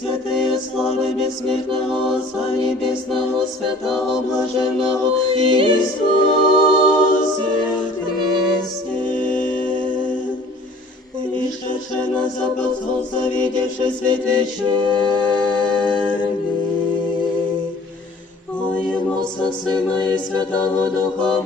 святые, славы бессмертного Отца Небесного, святого, блаженного Иисусе Христе. Пришедший на запад солнца, видевший свет вечерний, о Ему со Сына и Святого Духа